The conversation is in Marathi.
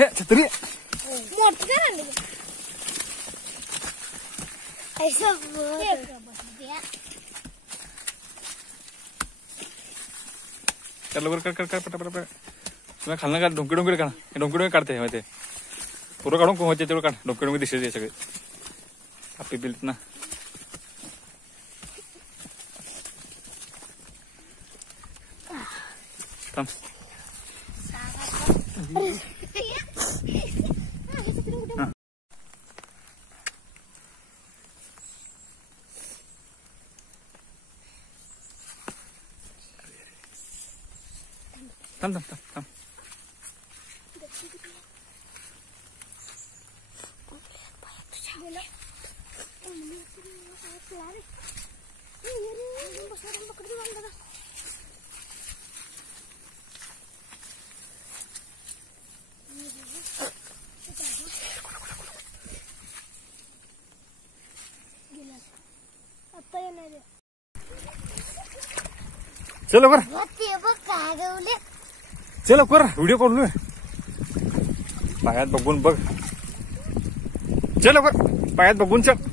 हे छत्री कर लवकर कर पटापट तुम्ही खालना काढ डोंकी काढा डोंकी काढते माहिती पूर्ण काढून कोणते तेवढं काढ डोंकी दिसते सगळे आपली बिल्ट ना थांब थांब थांब थांब थांब चलो कर चलो कर व्हिडिओ करून पायात बघून बघ चलो कर पायात बघून चल